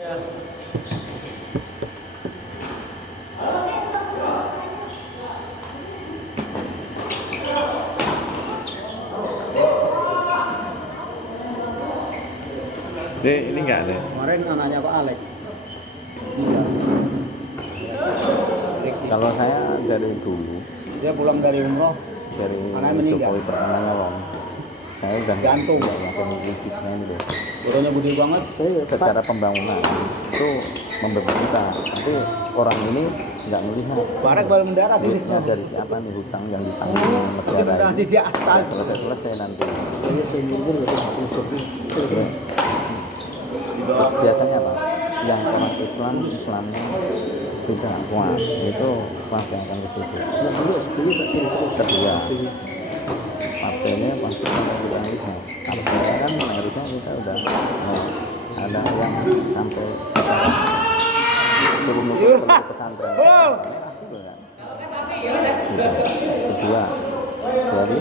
Ini enggak ada. Kemarin anaknya Pak Alex. Kalau saya dari dulu, Dia pulang dari umroh. dari Anaknya meninggal. Jokowi pertamanya Bang. Saya udah Gantung. yang wujudnya gitu. Turunnya gede banget. Saya secara pembangunan itu membebani kita, tapi orang ini nggak melihat Barak baru mendarat ini. duitnya dari siapa nih, hutang yang ditanggung negara Masih ini di atas. selesai nanti. Saya sendiri Ya. Biasanya apa? Yang orang Islamnya tidak kuat, itu pasti akan ke situ. Kedua, partainya pasti akan kita lihat. Kalau saya kan mayoritas kita udah ada yang sampai suruh nutup seluruh pesantren. Merah juga kan? Gitu. Kedua, jadi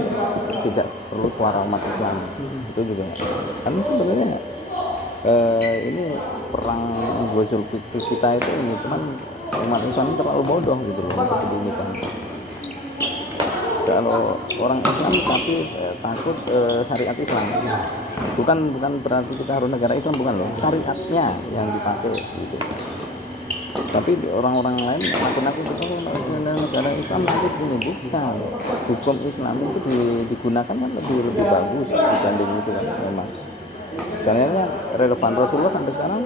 tidak perlu suara umat Islam. Itu juga. Karena sebenarnya ini perang Zulfikri kita itu ini cuman umat Islam terlalu bodoh gitu loh untuk begini kan. Kalau orang Islam tapi takut syariat Islam, bukan berarti kita harus negara Islam, bukan loh, syariatnya yang dipakai gitu. Tapi orang-orang lain nakut-nakut negara Islam nanti begini, bukan. Hukum Islam itu digunakan kan lebih bagus dibanding itu kan memang. Karena relevan Rasulullah sampai sekarang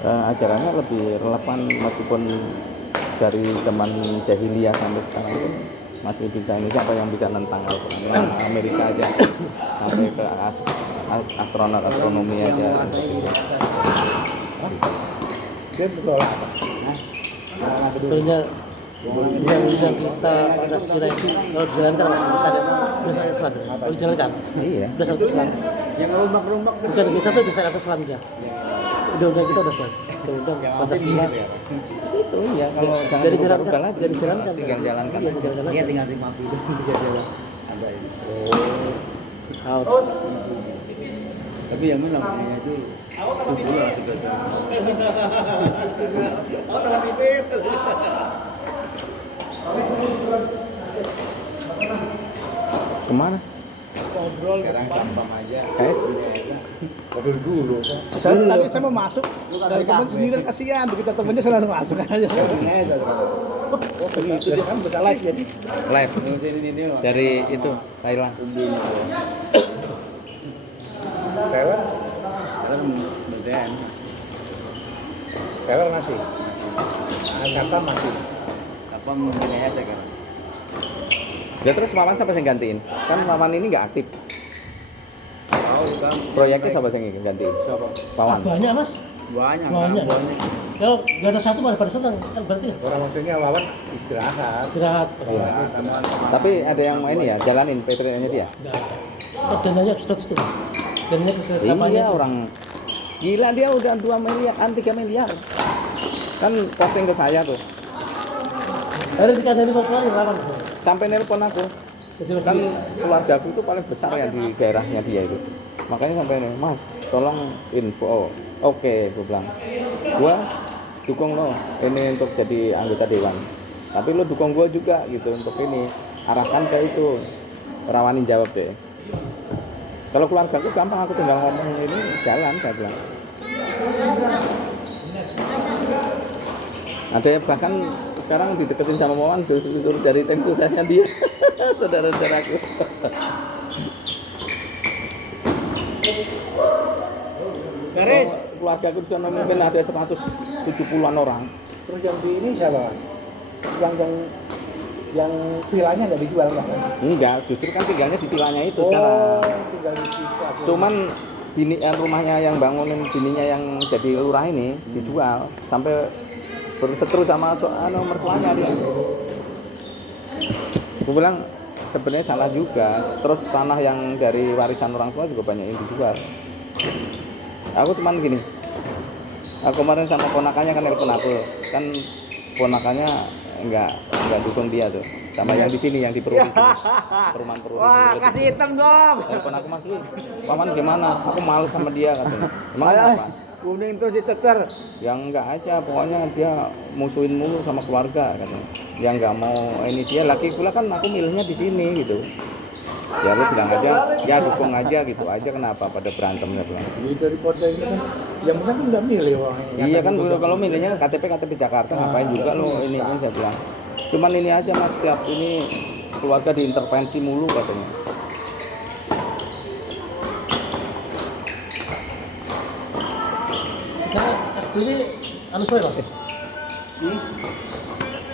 ajarannya lebih relevan meskipun dari zaman jahiliyah sampai sekarang itu masih bisa. Ini siapa yang bisa nentang Al-Quran? Amerika aja sampai ke astronomi aja. Dia betul apa? Sebetulnya yang kita Pancasila itu kalau dijalankan bisa Islam. Kalau dijalankan, Iya. udah satu Islam. Yang rombak-rombak Bukan bisa tuh bisa satu Islam dia. Undang-undang kita udah buat. Undang-undang Pancasila. Itu ya, kalau jangan Dari jalan berubah lagi, dari jalan kan. tinggal jalankan. Iya, dijalankan. Dia tinggal 50 tinggal jalan. Ada ini. Out. Tapi yang mana namanya itu sebulan juga Oh, tangan tipis. Kemana? Ngobrol sekarang sampam aja. Guys, Ngobrol dulu. Tadi saya mau masuk dari teman sendiri kasihan, kita temannya saya langsung masuk aja. Oh, begitu dia kan bisa live jadi. live dari itu Thailand. Teler. Teler beden. Teler masih. Siapa masih? Apa mungkin aja kan? Ya terus Wawan siapa yang gantiin? Kan Wawan ini nggak aktif. Tahu kan. Proyeknya siapa yang gantiin? Siapa? Wawan. Banyak mas. Banyak. Banyak. Kalau nggak ada satu malah pada senang kan berarti Orang maksudnya Wawan istirahat. istirahat. Tapi ada yang ini ya, jalanin PT-nya dia. Terus dananya sudah itu. Dananya ke kampanye. Iya, orang gila, dia udah 2 miliar, 3 miliar. Kan posting ke saya tuh. Ada dikandani populer lawan. Sampai nelpon aku. Kan keluarga aku itu paling besar ya di daerahnya dia itu. Makanya sampai ini, Mas, tolong info. Oke, gue bilang. Gua dukung lo ini untuk jadi anggota dewan. Tapi lo dukung gua juga gitu untuk ini. Arahkan ke itu. Rawanin jawab deh. Kalau keluarga aku gampang, aku tinggal ngomong ini jalan, saya bilang. Ada yang bahkan sekarang dideketin sama Wawan disuruh dari tim suksesnya dia. Saudara-saudaraku. Beres. Keluarga aku di sana mungkin ada 170-an orang. Terus yang di ini siapa? Yang vilanya nggak dijual nggak? Enggak, justru kan tinggalnya di vilanya itu sekarang. Tinggal di situ. Cuman rumahnya yang bangunin bininya yang jadi lurah ini dijual sampai berseteru sama mertuanya dia. Gue bilang sebenarnya salah juga. Terus tanah yang dari warisan orang tua juga banyak yang dijual. Aku cuman gini. Aku kemarin sama ponakannya kan nelpon aku. Kan ponakannya enggak dukung dia tuh. Sama yang di sini yang di Peruri sini. Perumahan Peruri. Wah, kasih hitam dong. Telepon aku, Mas, Wawan gimana? Aku malu sama dia katanya. Emang kenapa? kuning terus dicecer. Yang enggak aja, pokoknya dia musuhin mulu sama keluarga katanya. Dia enggak mau ini, dia laki pula kan aku milihnya di sini gitu. Ya lu bilang aja, ya dukung aja gitu aja, kenapa pada berantem ya bilang. Jadi dari kota ini kan yang menang kan nggak milih orangnya. Iya kan kalau milihnya KTP Jakarta ngapain juga lo ini kan saya bilang. Cuman ini aja mas, setiap ini keluarga diintervensi mulu katanya. Sekarang ini anu soal lah.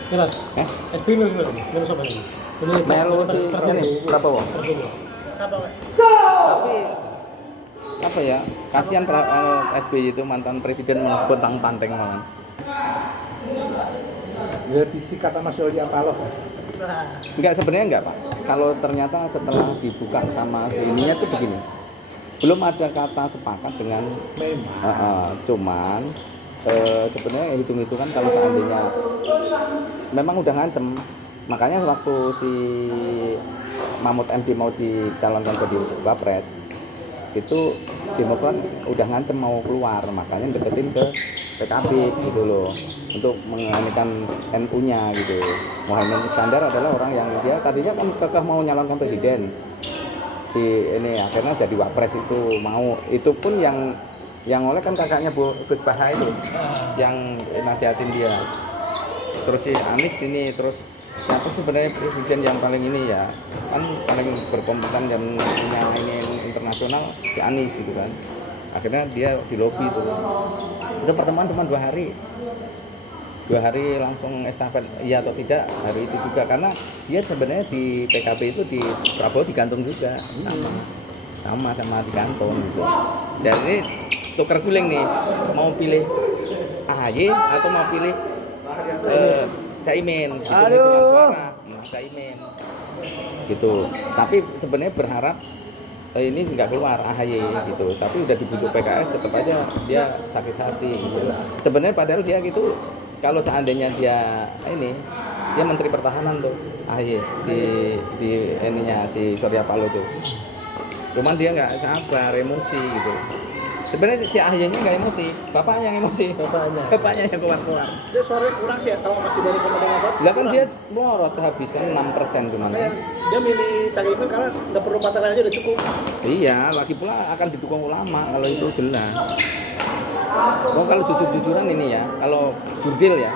Keras. Ini anu soal lagi. Melo sih ini berapa wong? Tapi apa ya, kasihan SBY itu mantan presiden menggontang panteng malah. Ya disikat sama Surya Paloh. Enggak, sebenarnya enggak Pak. Kalau ternyata setelah dibuka sama si ininya tuh begini, belum ada kata sepakat dengan cuman sebenarnya hitung-hitungan kalau seandainya memang udah ngancem. Makanya waktu si Mahfud MD mau dicalonkan jadi Wapres itu Demokrat udah ngancem mau keluar, makanya deketin ke PKB gitu loh untuk menganikan NU-nya gitu. Muhammad Iskandar adalah orang yang dia tadinya kan kekeh mau nyalonkan presiden, si ini akhirnya jadi Wapres itu mau, itu pun yang oleh kan kakaknya Gus Baha itu yang nasihatin dia. Terus si Anies ini, terus siapa sebenarnya presiden yang paling ini ya, kan paling berkompeten dan punya ini internasional, si Anies gitu kan. Akhirnya dia di lobi itu pertemuan cuma 2 hari langsung estafet iya atau tidak hari itu juga, karena dia sebenarnya di PKB itu di Prabowo digantung juga sama digantung gitu. Jadi tuker guling nih, mau pilih AHY atau mau pilih Caimin gitu, suara Caimin gitu. Tapi sebenarnya berharap ini nggak keluar AHY gitu, tapi udah dibujuk PKS tetap aja dia sakit hati gitu. Sebenarnya padahal dia gitu, kalau seandainya dia ini, dia Menteri Pertahanan tuh AHY di ininya si Surya Paloh tuh, cuman dia nggak sabar, emosi gitu. Sebenarnya si AHY-nya nggak emosi, bapaknya yang emosi, bapaknya yang keluar. Dia suaranya kurang sih ya kalau masih dari pemerintah apa? Lah kan dia melorot habis kan 6% cuman. Dia milih Caimin karena nggak perlu partai aja udah cukup. Iya, lagi pula akan didukung ulama kalau itu jelas. Oh kalau jujur-jujuran ini ya, kalau jurdil ya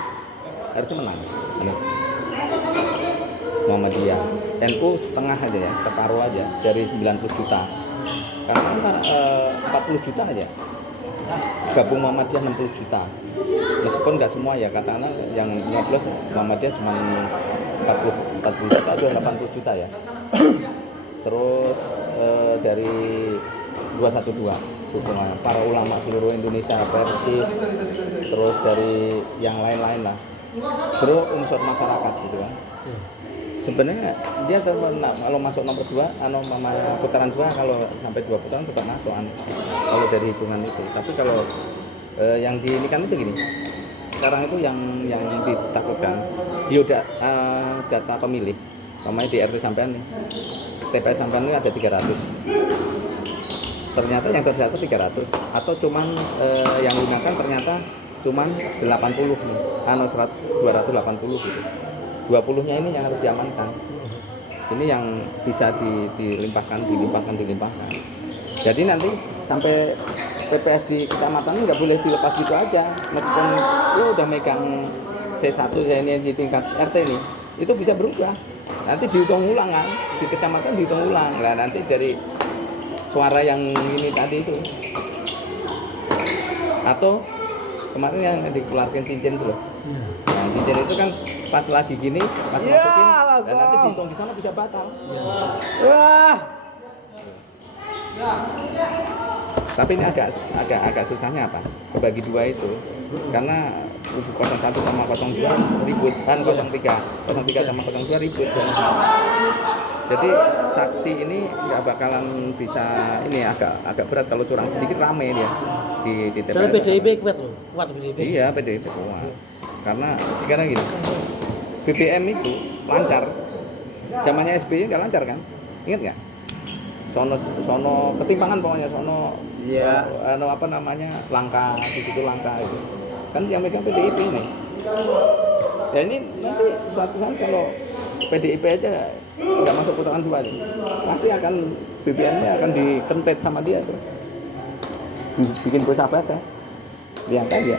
harusnya menang. Anies. Muhammadiyah, NU setengah aja ya, separuh aja dari 90 juta. Karena kan 40 juta aja. Gabung Muhammadiyah 60 juta. Meskipun nggak semua ya, katakanlah yang nyoblos Muhammadiyah cuma 40 juta atau 80 juta ya. Terus dari 212 dukungan para ulama seluruh Indonesia, Persib, terus dari yang lain-lain lah, terus unsur masyarakat gitu kan. Sebenarnya dia kalau masuk nomor 2, putaran 2, kalau sampai 2 putaran tetap masuk kalau dari hitungan itu. Tapi kalau yang di ini kan itu gini, sekarang itu yang ditakutkan data pemilih, namanya di RT sampean nih, TPS sampean ini ada 300. Ternyata yang terdata 300 atau cuman yang gunakan ternyata cuman 80 nih, 280 gitu. 20-nya ini yang harus diamankan. Ini yang bisa dilimpahkan. Jadi nanti sampai PPS di kecamatan nggak boleh dilepas gitu aja. Meskipun lo udah megang C1 ya ini di tingkat RT nih, itu bisa berubah. Nanti dihitung ulang kan, di kecamatan dihitung ulang. Nah nanti dari suara yang ini tadi itu, atau kemarin yang dikeluarkan cincin tuh loh. Nah, cincin itu kan pas lagi gini, pas masukin, dan nanti dihitung di sana bisa batal. Wah. Tapi ini agak susahnya apa? Kebagi 2 itu. Karena kubu 01 sama 02 ribut, kan 03 sama 02 ribut. Jadi saksi ini nggak bakalan bisa, ini agak berat kalau curang sedikit, rame dia di TPS. Tapi PDIP kuat PDIP. Iya, PDIP kuat. Karena sekarang gini, BBM itu lancar. Zamannya SBY nggak lancar kan? Ingat nggak? Sono ketimpangan pokoknya, sono Iya. Apa namanya langka di situ langka itu kan yang megang PDIP nih. Ya ini nanti suatu saat kalau PDIP aja nggak masuk putaran 2 tuh, pasti akan BBM-nya akan dikentet sama dia tuh, bikin bahasa basa, lihat aja.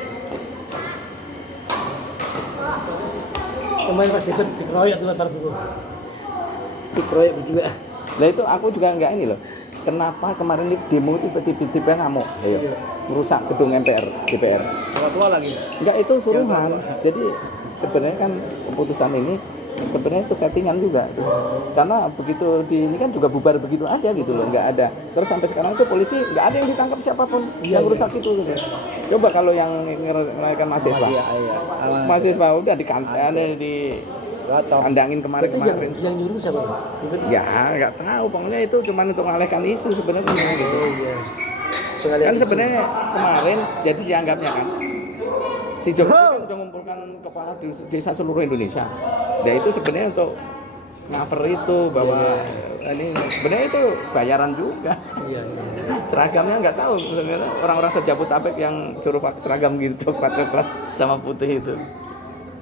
Kemarin pas debat dikeroyok tuh latar buku. Dikeroyok juga. Nah itu aku juga nggak ini loh. Kenapa kemarin di demo itu tiba-tiba ngamuk, ayo, merusak gedung MPR, DPR. Tua lagi. Enggak, itu suruhan. Jadi sebenarnya kan keputusan ini sebenarnya itu settingan juga. Karena begitu di ini kan juga bubar begitu aja gitu loh, nggak ada. Terus sampai sekarang itu polisi nggak ada yang ditangkap siapapun yang rusak itu gitu. Coba kalau yang ngelakukan mahasiswa, mahasiswa udah di kandangin kemarin-kemarin. Yang nyuruh siapa? Ya nggak tahu, pokoknya itu cuma untuk mengalihkan isu sebenarnya gitu. Iya. Kan sebenarnya kemarin jadi dianggapnya kan si Jokowi kan udah mengumpulkan kepala desa seluruh Indonesia. Nah itu sebenarnya untuk cover itu bahwa ini sebenarnya itu bayaran juga. Iya. Seragamnya nggak tahu sebenarnya orang-orang sejabodetabek yang suruh pakai seragam gitu coklat sama putih itu.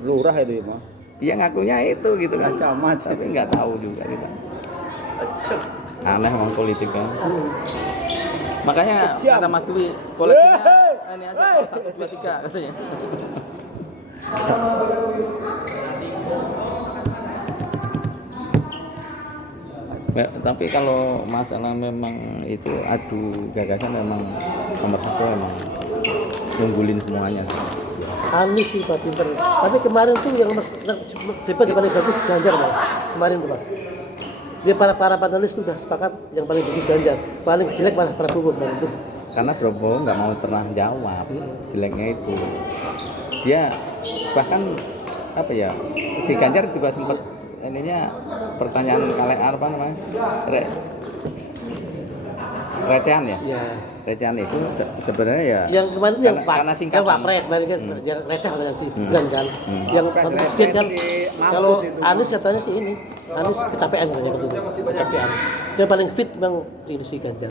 Lurah itu ya, mah. Iya ngakunya itu gitu kan. Camat. Tapi nggak tahu juga kita. Aneh emang politik kan. Makanya kata Mas Dwi koleksinya ini aja 1, 2, 3 katanya. Ya, tapi kalau masalah memang itu adu gagasan memang nomor 1 memang ngunggulin semuanya. Anies sih Pak pinter. Tapi kemarin tuh yang debat yang paling bagus Ganjar malah. Kemarin tuh Mas. Dia para panelis tuh udah sepakat yang paling bagus Ganjar. Paling jelek malah Prabowo kemarin tuh. Karena Prabowo nggak mau pernah jawab jeleknya itu. Dia bahkan apa ya, si Ganjar juga sempat ininya pertanyaan apa namanya recehan ya. Iya. Recehan itu sebenarnya ya Yang kemarin tuh yang Pak, karena yang singkatan. Pak Pres kemarin kan receh katanya sih, bukan kan? Yang Pak Presiden kan, kalau Anies katanya sih ini, Anies kecapean katanya betul, kecapean. Dia paling fit memang ini sih Ganjar.